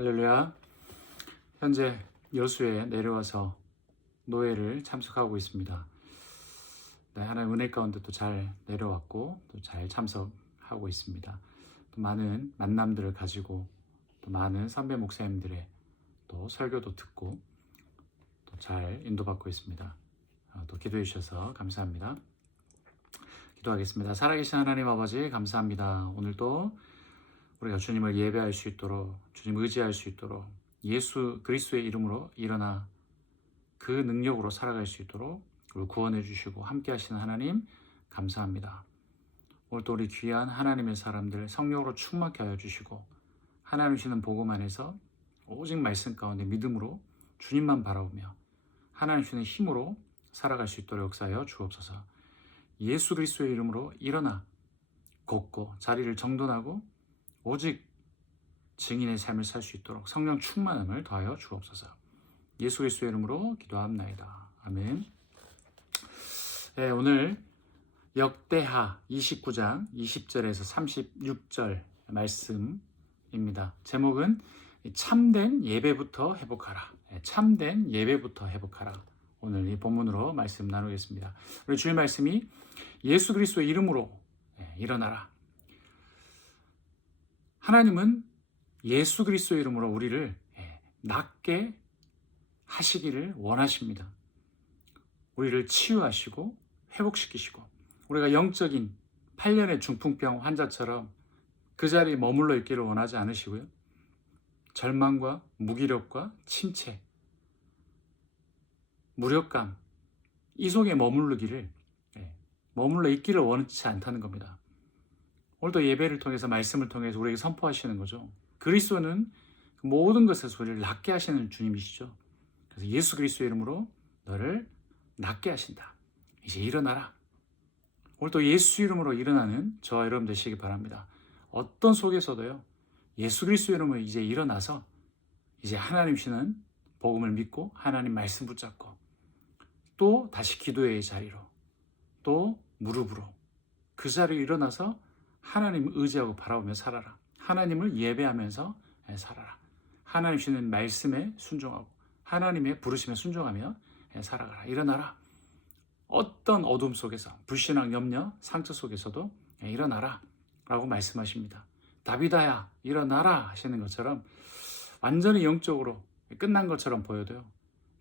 할렐루야. 현재 여수에 내려와서 노예를 참석하고 있습니다. 네, 하나님 은혜 가운데 또 잘 내려왔고 또 잘 참석하고 있습니다. 또 많은 만남들을 가지고 또 많은 선배 목사님들의 또 설교도 듣고 또 잘 인도받고 있습니다. 또 기도해 주셔서 감사합니다. 기도하겠습니다. 살아계신 하나님 아버지 감사합니다. 오늘도 우리가 주님을 예배할 수 있도록, 주님 의지할 수 있도록, 예수 그리스도의 이름으로 일어나 그 능력으로 살아갈 수 있도록 우리 구원해 주시고 함께 하시는 하나님 감사합니다. 오늘도 우리 귀한 하나님의 사람들 성령으로 충만케 하여 주시고 하나님 주시는 복음 안에서 오직 말씀 가운데 믿음으로 주님만 바라보며 하나님 주시는 힘으로 살아갈 수 있도록 역사하여 주옵소서. 예수 그리스도의 이름으로 일어나 걷고 자리를 정돈하고 오직 증인의 삶을 살 수 있도록 성령 충만함을 더하여 주옵소서. 예수 그리스도의 이름으로 기도합나이다. 아멘. 네, 오늘 역대하 29장 20절에서 36절 말씀입니다. 제목은 참된 예배부터 회복하라. 참된 예배부터 회복하라. 오늘 이 본문으로 말씀 나누겠습니다. 우리 주일 말씀이 예수 그리스도의 이름으로 일어나라. 하나님은 예수 그리스도의 이름으로 우리를 낫게 하시기를 원하십니다. 우리를 치유하시고 회복시키시고 우리가 영적인 8년의 중풍병 환자처럼 그 자리에 머물러 있기를 원하지 않으시고요. 절망과 무기력과 침체, 무력감 이 속에 머물러 있기를 원치 않다는 겁니다. 오늘도 예배를 통해서 말씀을 통해서 우리에게 선포하시는 거죠. 그리스도는 모든 것에서 우리를 낫게 하시는 주님이시죠. 그래서 예수 그리스도의 이름으로 너를 낫게 하신다. 이제 일어나라. 오늘도 예수 이름으로 일어나는 저와 여러분 되시기 바랍니다. 어떤 속에서도요. 예수 그리스도의 이름으로 이제 일어나서 이제 하나님 시는 복음을 믿고 하나님 말씀 붙잡고 또 다시 기도의 자리로 또 무릎으로 그 자리에 일어나서 하나님을 의지하고 바라보며 살아라. 하나님을 예배하면서 살아라. 하나님 주시는 말씀에 순종하고 하나님의 부르심에 순종하며 살아가라. 일어나라. 어떤 어둠 속에서 불신앙, 염려, 상처 속에서도 일어나라 라고 말씀하십니다. 다비다야 일어나라 하시는 것처럼 완전히 영적으로 끝난 것처럼 보여도요.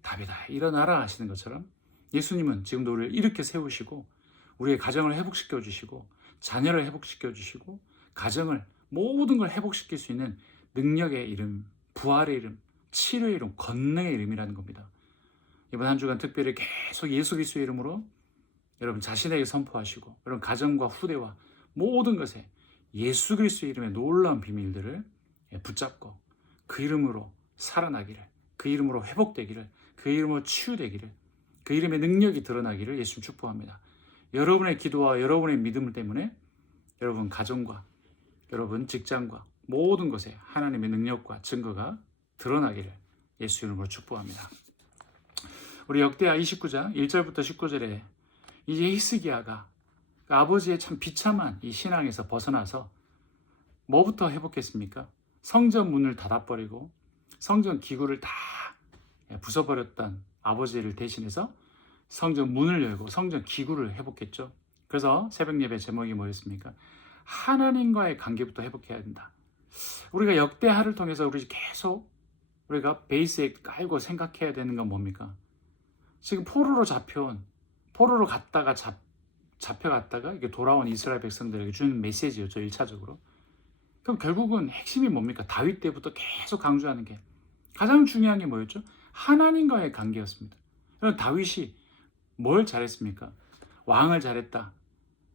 다비다야 일어나라 하시는 것처럼 예수님은 지금도 우리를 이렇게 세우시고 우리의 가정을 회복시켜 주시고 자녀를 회복시켜 주시고 가정을 모든 걸 회복시킬 수 있는 능력의 이름, 부활의 이름, 치료의 이름, 권능의 이름이라는 겁니다. 이번 한 주간 특별히 계속 예수 그리스도의 이름으로 여러분 자신에게 선포하시고 여러분 가정과 후대와 모든 것에 예수 그리스도의 이름의 놀라운 비밀들을 붙잡고 그 이름으로 살아나기를, 그 이름으로 회복되기를, 그 이름으로 치유되기를, 그 이름의 능력이 드러나기를 예수님 축복합니다. 여러분의 기도와 여러분의 믿음 때문에 여러분 가정과 여러분 직장과 모든 것에 하나님의 능력과 증거가 드러나기를 예수 이름으로 축복합니다. 우리 역대하 29장 1절부터 19절에 이제 히스기야가 아버지의 참 비참한 이 신앙에서 벗어나서 뭐부터 회복했습니까? 성전 문을 닫아버리고 성전 기구를 다 부숴버렸던 아버지를 대신해서 성전 문을 열고 성전 기구를 회복했죠. 그래서 새벽 예배 제목이 뭐였습니까? 하나님과의 관계부터 회복해야 된다. 우리가 역대하를 통해서 우리 계속 우리가 베이스에 깔고 생각해야 되는 건 뭡니까? 지금 포로로 갔다가 잡혀갔다가 이게 돌아온 이스라엘 백성들에게 주는 메시지였죠. 1차적으로. 그럼 결국은 핵심이 뭡니까? 다윗 때부터 계속 강조하는 게 가장 중요한 게 뭐였죠? 하나님과의 관계였습니다. 그럼 다윗이 뭘 잘했습니까? 왕을 잘했다.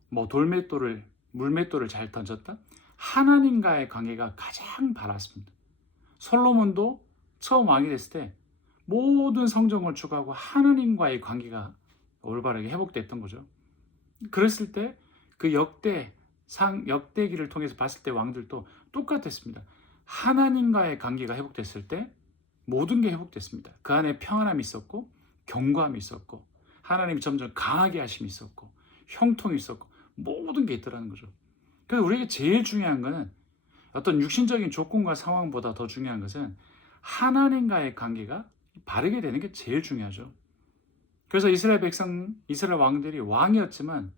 물맷돌을 잘 던졌다. 하나님과의 관계가 가장 바랐습니다. 솔로몬도 처음 왕이 됐을 때 모든 성정을 추구하고 하나님과의 관계가 올바르게 회복됐던 거죠. 그랬을 때 그 역대기를 통해서 봤을 때 왕들도 똑같았습니다. 하나님과의 관계가 회복됐을 때 모든 게 회복됐습니다. 그 안에 평안함이 있었고 견고함이 있었고 하나님이 점점 강하게 하심이 있었고 형통이 있었고 모든 게 있더라는 거죠. 그래서 우리에게 제일 중요한 거는 어떤 육신적인 조건과 상황보다 더 중요한 것은 하나님과의 관계가 바르게 되는 게 제일 중요하죠. 그래서 이스라엘 백성, 이스라엘 왕들이 왕이었지만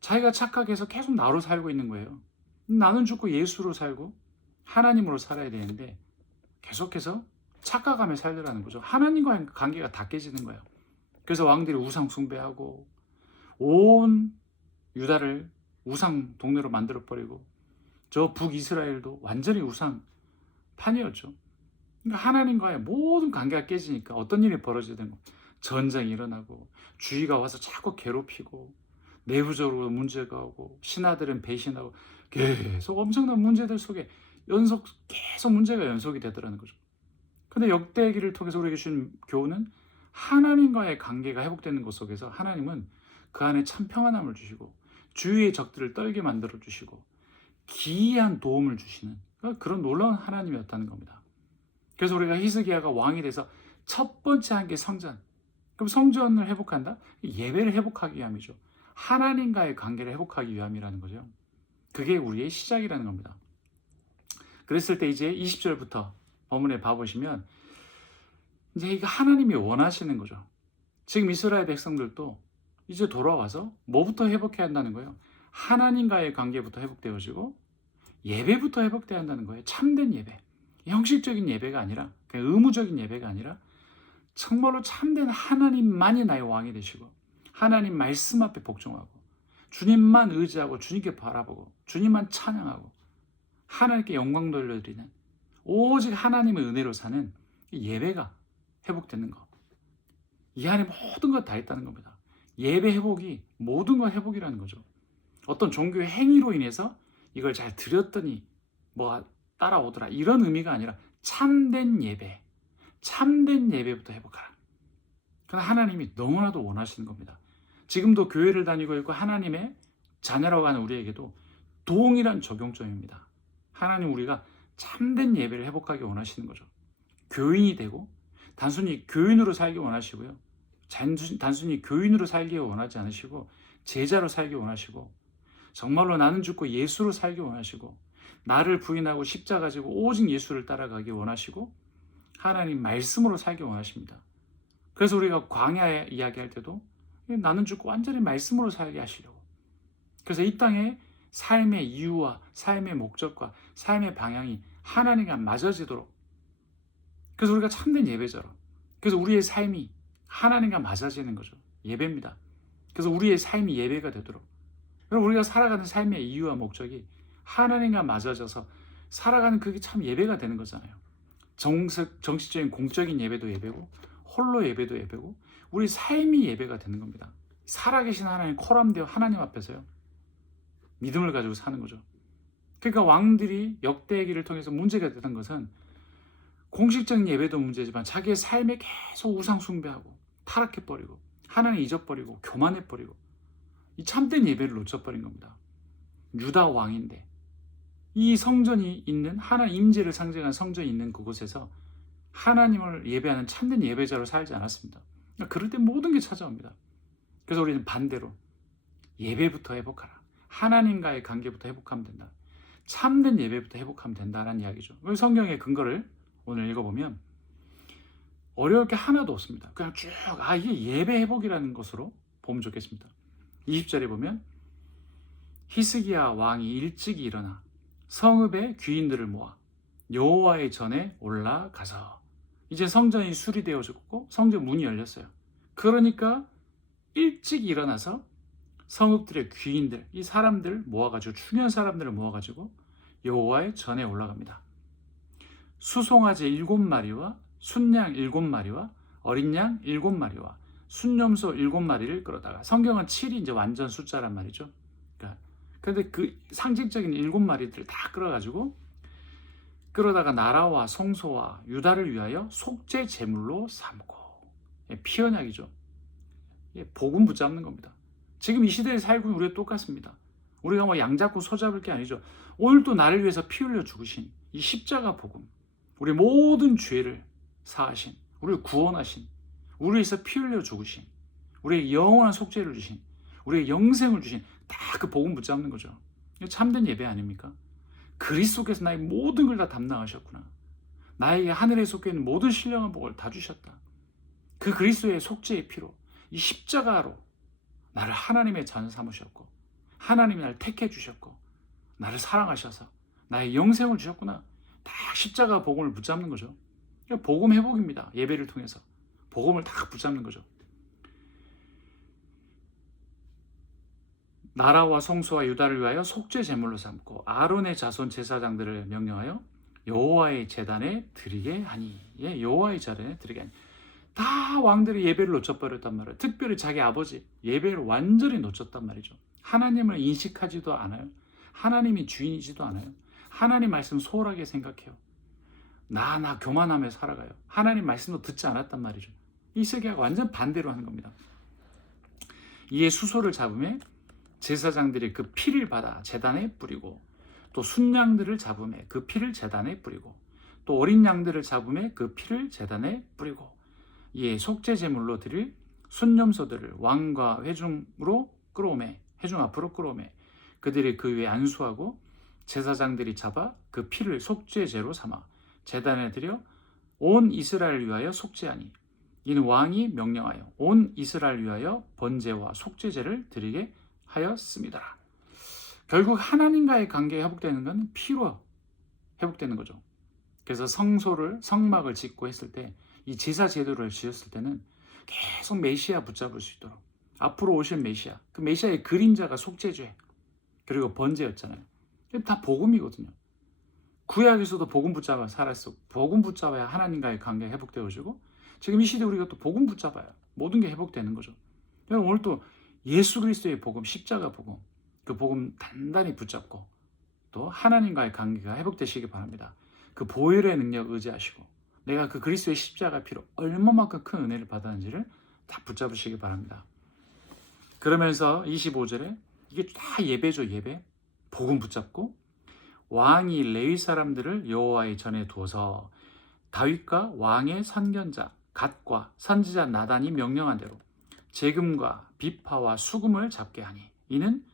자기가 착각해서 계속 나로 살고 있는 거예요. 나는 죽고 예수로 살고 하나님으로 살아야 되는데 계속해서 착각하며 살더라는 거죠. 하나님과의 관계가 다 깨지는 거예요. 그래서 왕들이 우상 숭배하고 온 유다를 우상 동네로 만들어버리고 저 북이스라엘도 완전히 우상판이었죠. 그러니까 하나님과의 모든 관계가 깨지니까 어떤 일이 벌어지든 전쟁이 일어나고 주의가 와서 자꾸 괴롭히고 내부적으로 문제가 오고 신하들은 배신하고 계속 엄청난 문제들 속에 계속 문제가 연속이 되더라는 거죠. 근데 역대기를 통해서 우리에게 주신 교훈은 하나님과의 관계가 회복되는 것 속에서 하나님은 그 안에 참 평안함을 주시고 주위의 적들을 떨게 만들어 주시고 기이한 도움을 주시는 그런 놀라운 하나님이었다는 겁니다. 그래서 우리가 히스기야가 왕이 돼서 첫 번째 한 게 성전. 그럼 성전을 회복한다? 예배를 회복하기 위함이죠. 하나님과의 관계를 회복하기 위함이라는 거죠. 그게 우리의 시작이라는 겁니다. 그랬을 때 이제 20절부터 본문에 봐보시면 이제 이거 하나님이 원하시는 거죠. 지금 이스라엘 백성들도 이제 돌아와서 뭐부터 회복해야 한다는 거예요? 하나님과의 관계부터 회복되어지고 예배부터 회복돼야 한다는 거예요. 참된 예배. 형식적인 예배가 아니라 그냥 의무적인 예배가 아니라 정말로 참된 하나님만이 나의 왕이 되시고 하나님 말씀 앞에 복종하고 주님만 의지하고 주님께 바라보고 주님만 찬양하고 하나님께 영광 돌려드리는 오직 하나님의 은혜로 사는 예배가 회복되는 것. 이 안에 모든 것 다 있다는 겁니다. 예배 회복이 모든 것 회복이라는 거죠. 어떤 종교의 행위로 인해서 이걸 잘 드렸더니 뭐 따라오더라 이런 의미가 아니라 참된 예배, 참된 예배부터 회복하라. 그건 하나님이 너무나도 원하시는 겁니다. 지금도 교회를 다니고 있고 하나님의 자녀라고 하는 우리에게도 동일한 적용점입니다. 하나님 우리가 참된 예배를 회복하기 원하시는 거죠. 교인이 되고 단순히 교인으로 살기 원하시고요. 단순히 교인으로 살기 원하지 않으시고 제자로 살기 원하시고 정말로 나는 죽고 예수로 살기 원하시고 나를 부인하고 십자가 지고 오직 예수를 따라가기 원하시고 하나님 말씀으로 살기 원하십니다. 그래서 우리가 광야 이야기할 때도 나는 죽고 완전히 말씀으로 살게 하시려고. 그래서 이 땅에 삶의 이유와 삶의 목적과 삶의 방향이 하나님과 맞아지도록. 그래서 우리가 참된 예배자로. 그래서 우리의 삶이 하나님과 맞아지는 거죠. 예배입니다. 그래서 우리의 삶이 예배가 되도록. 그리고 우리가 살아가는 삶의 이유와 목적이 하나님과 맞아져서 살아가는 그게 참 예배가 되는 거잖아요. 정식적인 공적인 예배도 예배고 홀로 예배도 예배고 우리 삶이 예배가 되는 겁니다. 살아계신 하나님 코람되어 하나님 앞에서요. 믿음을 가지고 사는 거죠. 그러니까 왕들이 역대기를 통해서 문제가 되던 것은 공식적인 예배도 문제지만 자기의 삶에 계속 우상 숭배하고 타락해버리고 하나님 잊어버리고 교만해버리고 이 참된 예배를 놓쳐버린 겁니다. 유다 왕인데 이 성전이 있는 하나님 임재를 상징하는 성전이 있는 그곳에서 하나님을 예배하는 참된 예배자로 살지 않았습니다. 그러니까 그럴 때 모든 게 찾아옵니다. 그래서 우리는 반대로 예배부터 회복하라. 하나님과의 관계부터 회복하면 된다. 참된 예배부터 회복하면 된다는 이야기죠. 성경의 근거를 오늘 읽어보면 어려울 게 하나도 없습니다. 그냥 쭉 이게 예배 회복이라는 것으로 보면 좋겠습니다. 20절에 보면 히스기야 왕이 일찍이 일어나 성읍의 귀인들을 모아 여호와의 전에 올라가서 이제 성전이 수리되어졌고 성전 문이 열렸어요. 그러니까 일찍 일어나서 성읍들의 귀인들, 이 사람들 모아가지고 중요한 사람들을 모아가지고 여호와의 전에 올라갑니다. 수송아지 7마리와 순양 7마리와 어린 양 7마리와 순염소 7마리를 끌어다가 성경은 7이 이제 완전 숫자란 말이죠. 그런데 그 상징적인 7마리들을 다 끌어가지고 끌어다가 나라와 성소와 유다를 위하여 속죄 제물로 삼고 피언약이죠. 복음 붙잡는 겁니다. 지금 이 시대에 살고 있는 우리가 똑같습니다. 우리가 뭐 양 잡고 소 잡을 게 아니죠. 오늘 또 나를 위해서 피 흘려 죽으신 이 십자가 복음, 우리 모든 죄를 사하신, 우리를 구원하신, 우리를 위해서 피 흘려 죽으신, 우리의 영원한 속죄를 주신, 우리의 영생을 주신 다 그 복음 붙잡는 거죠. 참된 예배 아닙니까? 그리스도께서 나의 모든 걸 다 담당하셨구나. 나에게 하늘에 속해 있는 모든 신령한 복을 다 주셨다. 그 그리스도의 속죄의 피로, 이 십자가로 나를 하나님의 자녀 삼으셨고, 하나님이 나를 택해 주셨고, 나를 사랑하셔서 나의 영생을 주셨구나. 다 십자가 복음을 붙잡는 거죠. 복음 회복입니다. 예배를 통해서 복음을 다 붙잡는 거죠. 나라와 성소와 유다를 위하여 속죄 제물로 삼고 아론의 자손 제사장들을 명령하여 여호와의 제단에 드리게 하니. 여호와의 제단에 드리게 하니. 다 왕들이 예배를 놓쳐버렸단 말이에요. 특별히 자기 아버지 예배를 완전히 놓쳤단 말이죠. 하나님을 인식하지도 않아요. 하나님이 주인이지도 않아요. 하나님 말씀 소홀하게 생각해요. 나 교만하며 살아가요. 하나님 말씀도 듣지 않았단 말이죠. 이스기야가 완전 반대로 하는 겁니다. 이에 수소를 잡음에 제사장들이 그 피를 받아 제단에 뿌리고, 또 순양들을 잡음에 그 피를 제단에 뿌리고, 또 어린 양들을 잡음에 그 피를 제단에 뿌리고, 이에 속죄 제물로 드릴 순념소들을 왕과 회중으로 끌어오매, 회중 앞으로 끌어오매 그들이 그 위에 안수하고, 제사장들이 잡아 그 피를 속죄제로 삼아 제단에 드려 온 이스라엘을 위하여 속죄하니. 이는 왕이 명령하여 온 이스라엘을 위하여 번제와 속죄제를 드리게 하였습니다. 결국 하나님과의 관계가 회복되는 건 피로 회복되는 거죠. 그래서 성막을 짓고 했을 때, 이 제사 제도를 지었을 때는 계속 메시아 붙잡을 수 있도록, 앞으로 오실 메시아, 그 메시아의 그림자가 속죄죄 그리고 번제였잖아요. 다 복음이거든요. 구약에서도 복음 붙잡아 살았어. 복음 붙잡아야 하나님과의 관계가 회복되어지고, 지금 이 시대 우리가 또 복음 붙잡아야 모든 게 회복되는 거죠. 여러분, 오늘 또 예수 그리스도의 복음, 십자가 복음, 그 복음 단단히 붙잡고 또 하나님과의 관계가 회복되시기 바랍니다. 그 보혈의 능력 의지하시고, 내가 그 그리스도의 십자가 피로 얼마만큼 큰 은혜를 받았는지를 다 붙잡으시기 바랍니다. 그러면서 25절에 이게 다 예배죠. 예배. 복음 붙잡고, 왕이 레위 사람들을 여호와의 전에 두어서 다윗과 왕의 선견자 갓과 선지자 나단이 명령한 대로 재금과 비파와 수금을 잡게 하니, 이는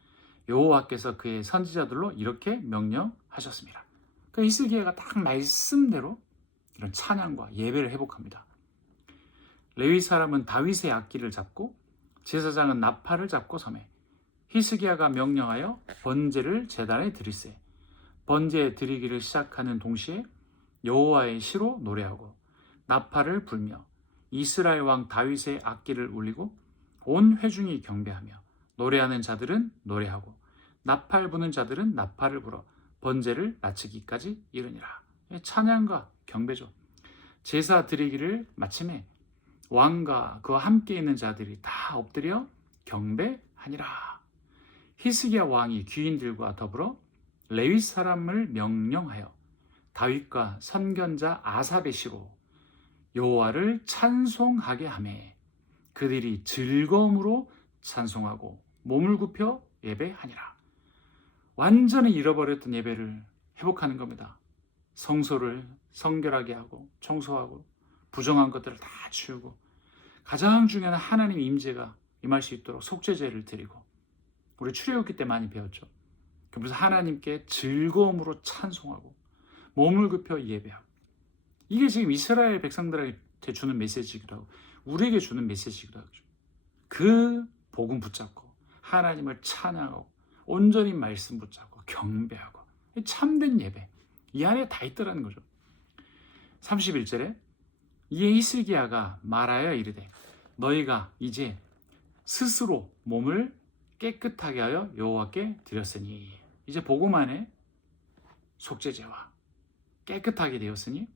여호와께서 그의 선지자들로 이렇게 명령하셨습니다. 그 히스기야가 딱 말씀대로 이런 찬양과 예배를 회복합니다. 레위 사람은 다윗의 악기를 잡고, 제사장은 나팔을 잡고 섬에 히스기야가 명령하여 번제를 제단에 드리세. 번제 드리기를 시작하는 동시에 여호와의 시로 노래하고 나팔을 불며 이스라엘 왕 다윗의 악기를 울리고 온 회중이 경배하며, 노래하는 자들은 노래하고 나팔 부는 자들은 나팔을 불어 번제를 마치기까지 이르니라. 찬양과 경배죠. 제사 드리기를 마침에 왕과 그와 함께 있는 자들이 다 엎드려 경배하니라. 히스기야 왕이 귀인들과 더불어 레위 사람을 명령하여 다윗과 선견자 아삽의 시로 여호와를 찬송하게 하매 그들이 즐거움으로 찬송하고 몸을 굽혀 예배하니라. 완전히 잃어버렸던 예배를 회복하는 겁니다. 성소를 성결하게 하고 청소하고 부정한 것들을 다 치우고, 가장 중요한 하나님 임재가 임할 수 있도록 속죄제를 드리고, 우리 출애굽기 때 많이 배웠죠. 그래서 하나님께 즐거움으로 찬송하고 몸을 굽혀 예배하고, 이게 지금 이스라엘 백성들에게 주는 메시지이기도 하고 우리에게 주는 메시지이기도 하죠. 그 복음 붙잡고 하나님을 찬양하고 온전히 말씀 붙잡고 경배하고 참된 예배, 이 안에 다 있더라는 거죠. 31절에 이에 히스기야가 말하여 이르되 너희가 이제 스스로 몸을 깨끗하게 하여 여호와께 드렸으니, 이제 복음 안에 속죄제와 깨끗하게 되었으니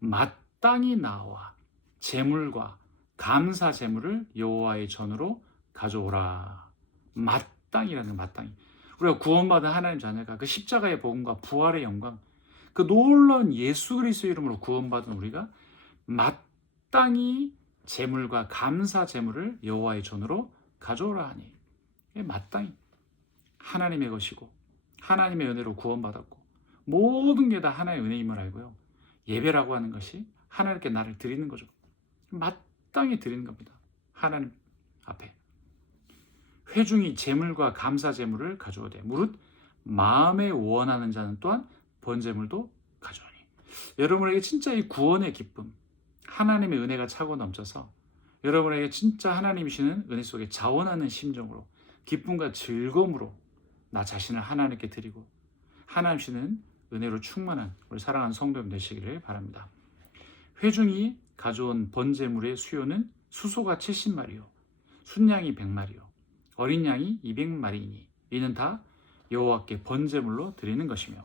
마땅히 나와 제물과 감사 제물을 여호와의 전으로 가져오라. 마땅이라는, 마땅히 우리가 구원받은 하나님 자녀가 그 십자가의 복음과 부활의 영광, 그 놀라운 예수 그리스도의 이름으로 구원받은 우리가 마땅히 제물과 감사 제물을 여호와의 전으로 가져오라 하니, 마땅히 하나님의 것이고 하나님의 은혜로 구원받았고 모든 게 다 하나의 은혜임을 알고요, 예배라고 하는 것이 하나님께 나를 드리는 거죠. 마땅히 드리는 겁니다. 하나님 앞에 회중이 제물과 감사 제물을 가져오되 무릇 마음에 원하는 자는 또한 번제물도 가져오니. 여러분에게 진짜 이 구원의 기쁨, 하나님의 은혜가 차고 넘쳐서 여러분에게 진짜 하나님이시는 은혜 속에 자원하는 심정으로 기쁨과 즐거움으로 나 자신을 하나님께 드리고 하나님이시는 은혜로 충만한 우리 사랑하는 성도님 되시기를 바랍니다. 회중이 가져온 번제물의 수요는 수소가 70마리요 순양이 100마리요 어린 양이 200마리이니 이는 다 여호와께 번제물로 드리는 것이며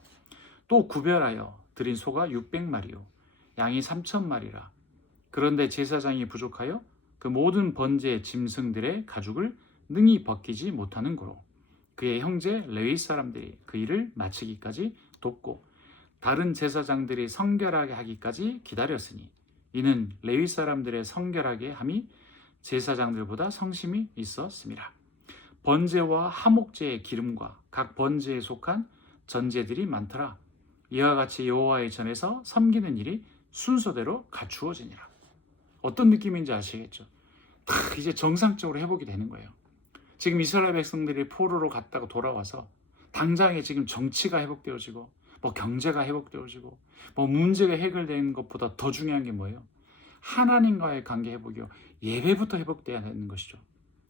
또 구별하여 드린 소가 600마리요 양이 3,000마리라. 그런데 제사장이 부족하여 그 모든 번제 짐승들의 가죽을 능히 벗기지 못하는 고로 그의 형제 레위 사람들이 그 일을 마치기까지 돕고 다른 제사장들이 성결하게 하기까지 기다렸으니 이는 레위 사람들의 성결하게 함이 제사장들보다 성심이 있었습니다. 번제와 하목제의 기름과 각 번제에 속한 전제들이 많더라. 이와 같이 여호와의 전에서 섬기는 일이 순서대로 갖추어지니라. 어떤 느낌인지 아시겠죠? 딱 이제 정상적으로 회복이 되는 거예요. 지금 이스라엘 백성들이 포로로 갔다가 돌아와서 당장에 지금 정치가 회복되어지고 뭐 경제가 회복되어지고 뭐 문제가 해결되는 것보다 더 중요한 게 뭐예요? 하나님과의 관계 회복이요. 예배부터 회복돼야 되는 것이죠.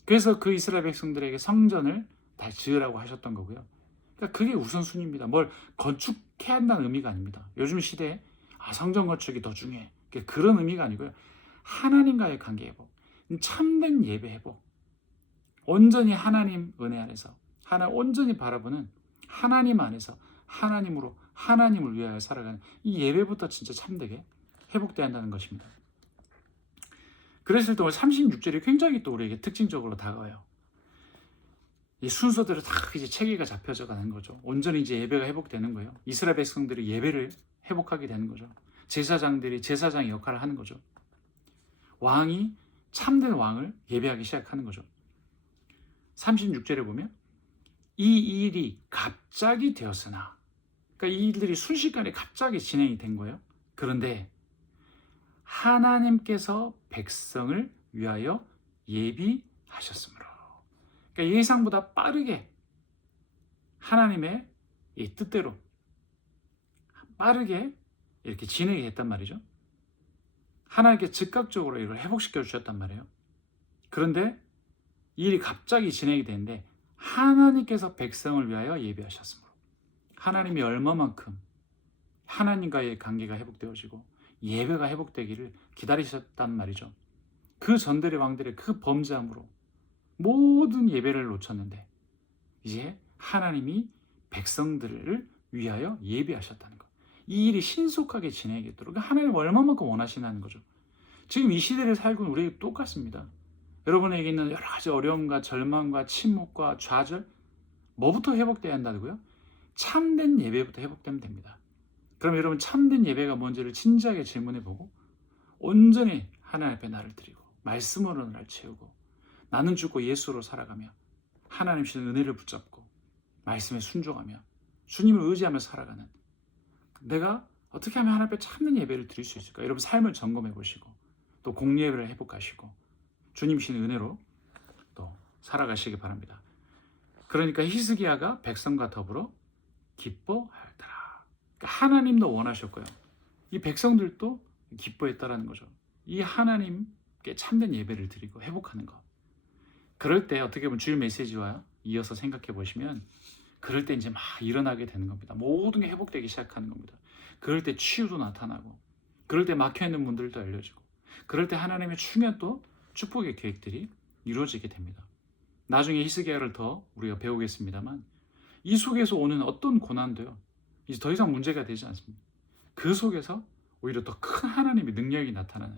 그래서 그 이스라엘 백성들에게 성전을 다시 지으라고 하셨던 거고요. 그러니까 그게 우선순위입니다. 뭘 건축해야 한다는 의미가 아닙니다. 요즘 시대에 성전 건축이 더 중요해. 그런 의미가 아니고요. 하나님과의 관계 회복, 참된 예배 회복, 온전히 하나님 은혜 안에서 온전히 바라보는 하나님 안에서 하나님으로 하나님을 위하여 살아가는 이 예배부터 진짜 참되게 회복돼야 한다는 것입니다. 그랬을 때 36절이 굉장히 또 우리에게 특징적으로 다가와요. 이 순서대로 다 이제 체계가 잡혀져 가는 거죠. 온전히 이제 예배가 회복되는 거예요. 이스라엘 백성들이 예배를 회복하게 되는 거죠. 제사장들이 제사장의 역할을 하는 거죠. 왕이 참된 왕을 예배하기 시작하는 거죠. 36절에 보면 이 일이 갑자기 되었으나, 그러니까 이 일들이 순식간에 갑자기 진행이 된 거예요. 그런데 하나님께서 백성을 위하여 예비하셨으므로, 그러니까 예상보다 빠르게 하나님의 이 뜻대로 빠르게 이렇게 진행이 됐단 말이죠. 하나님께 즉각적으로 이걸 회복시켜 주셨단 말이에요. 그런데 이 일이 갑자기 진행이 되는데 하나님께서 백성을 위하여 예비하셨으므로, 하나님이 얼마만큼 하나님과의 관계가 회복되어지고 예배가 회복되기를 기다리셨단 말이죠. 그 전들의 왕들의 그 범죄함으로 모든 예배를 놓쳤는데 이제 하나님이 백성들을 위하여 예비하셨다는 것. 이 일이 신속하게 진행되도록 하나님 얼마만큼 원하시나는 거죠. 지금 이 시대를 살고 있는 우리에게 똑같습니다. 여러분에게 있는 여러 가지 어려움과 절망과 침묵과 좌절, 뭐부터 회복돼야 한다고요? 참된 예배부터 회복되면 됩니다. 그럼 여러분 참된 예배가 뭔지를 진지하게 질문해보고 온전히 하나님 앞에 나를 드리고 말씀으로 나를 채우고 나는 죽고 예수로 살아가며 하나님 주신 은혜를 붙잡고 말씀에 순종하며 주님을 의지하며 살아가는, 내가 어떻게 하면 하나님 앞에 참된 예배를 드릴 수 있을까? 여러분 삶을 점검해 보시고 또 공예배를 회복하시고 주님 주신 은혜로 또 살아가시기 바랍니다. 그러니까 히스기야가 백성과 더불어 기뻐하였더라. 그러니까 하나님도 원하셨고요. 이 백성들도 기뻐했다라는 거죠. 이 하나님께 참된 예배를 드리고 회복하는 것. 그럴 때 어떻게 보면 주일 메시지와 이어서 생각해 보시면 그럴 때 이제 막 일어나게 되는 겁니다. 모든 게 회복되기 시작하는 겁니다. 그럴 때 치유도 나타나고, 그럴 때 막혀있는 문들도 열려지고, 그럴 때 하나님의 중요한 또 축복의 계획들이 이루어지게 됩니다. 나중에 히스기야를 더 우리가 배우겠습니다만 이 속에서 오는 어떤 고난도요 이제 더 이상 문제가 되지 않습니다. 그 속에서 오히려 더 큰 하나님의 능력이 나타나는,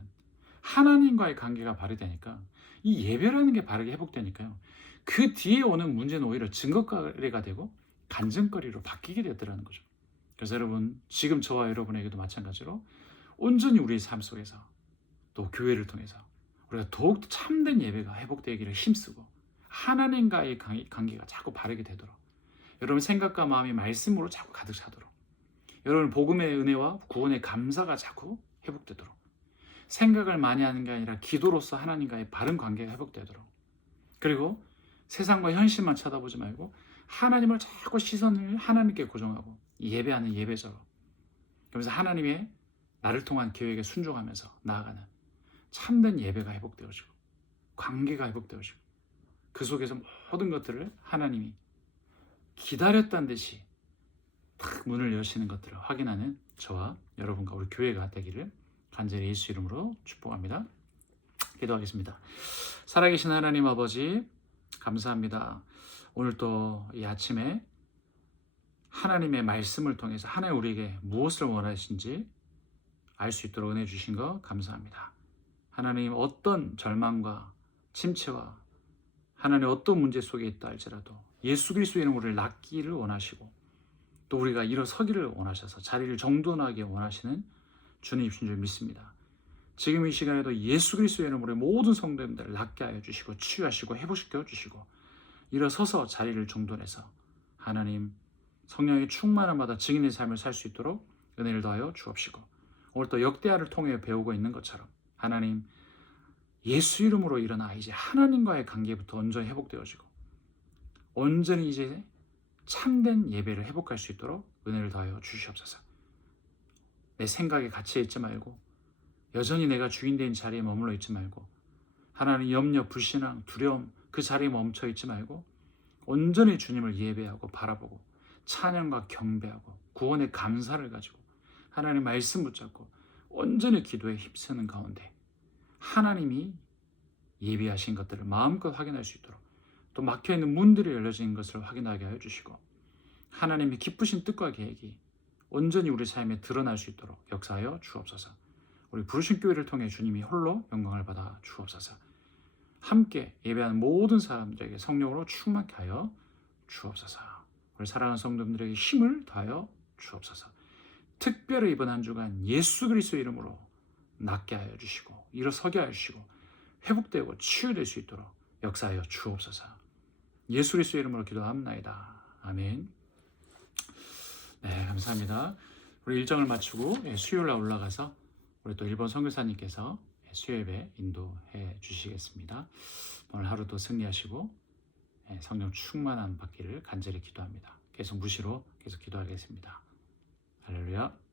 하나님과의 관계가 발휘되니까 이 예배라는 게 바르게 회복되니까요, 그 뒤에 오는 문제는 오히려 증거거리가 되고 간증거리로 바뀌게 되더라는 거죠. 그래서 여러분, 지금 저와 여러분에게도 마찬가지로 온전히 우리의 삶 속에서 또 교회를 통해서 우리가 더욱더 참된 예배가 회복되기를 힘쓰고 하나님과의 관계가 자꾸 바르게 되도록, 여러분 생각과 마음이 말씀으로 자꾸 가득 차도록, 여러분 복음의 은혜와 구원의 감사가 자꾸 회복되도록, 생각을 많이 하는 게 아니라 기도로서 하나님과의 바른 관계가 회복되도록, 그리고 세상과 현실만 쳐다보지 말고 하나님을 자꾸 시선을 하나님께 고정하고 예배하는 예배자로, 그러면서 하나님의 나를 통한 계획에 순종하면서 나아가는 참된 예배가 회복되어지고 관계가 회복되어지고 그 속에서 모든 것들을 하나님이 기다렸다는 듯이 탁 문을 여시는 것들을 확인하는 저와 여러분과 우리 교회가 되기를 간절히 예수 이름으로 축복합니다. 기도하겠습니다. 살아계신 하나님 아버지, 감사합니다. 오늘 또 이 아침에 하나님의 말씀을 통해서 하나님 우리에게 무엇을 원하신지 알 수 있도록 은혜 주신 것 감사합니다. 하나님 어떤 절망과 침체와 하나님 어떤 문제 속에 있다 할지라도 예수 그리스도의 이름으로 우리를 낫기를 원하시고 또 우리가 일어서기를 원하셔서 자리를 정돈하게 원하시는 주님이신 줄 믿습니다. 지금 이 시간에도 예수 그리스도의 이름으로 모든 성도님들을 낫게 하여 주시고 치유하시고 회복시켜 주시고 일어서서 자리를 정돈해서 하나님 성령의 충만함마다 증인의 삶을 살 수 있도록 은혜를 더하여 주옵시고 오늘 또 역대하를 통해 배우고 있는 것처럼 하나님 예수 이름으로 일어나 이제 하나님과의 관계부터 온전히 회복되어지고 온전히 이제 참된 예배를 회복할 수 있도록 은혜를 더하여 주시옵소서. 내 생각에 갇혀 있지 말고 여전히 내가 주인된 자리에 머물러 있지 말고 하나님 염려, 불신앙, 두려움 그 자리에 멈춰 있지 말고 온전히 주님을 예배하고 바라보고 찬양과 경배하고 구원의 감사를 가지고 하나님 말씀 붙잡고 온전히 기도에 힘쓰는 가운데 하나님이 예비하신 것들을 마음껏 확인할 수 있도록 또 막혀있는 문들이 열려진 것을 확인하게 하여 주시고 하나님의 기쁘신 뜻과 계획이 온전히 우리 삶에 드러날 수 있도록 역사하여 주옵소서. 우리 부르신 교회를 통해 주님이 홀로 영광을 받아 주옵소서. 함께 예배하는 모든 사람들에게 성령으로 충만케 하여 주옵소서. 우리 사랑하는 성도님들에게 힘을 더하여 주옵소서. 특별히 이번 한 주간 예수 그리스도의 이름으로 낫게 하여 주시고 일어서게 하여 주시고 회복되고 치유될 수 있도록 역사하여 주옵소서. 예수 그리스도의 이름으로 기도합나이다. 아멘. 네, 감사합니다. 우리 일정을 마치고 수요일날 올라가서 우리 또 일본 선교사님께서 수요예배 인도해 주시겠습니다. 오늘 하루도 승리하시고 성령 충만함 받기를 간절히 기도합니다. 계속 무시로 계속 기도하겠습니다. 할렐루야.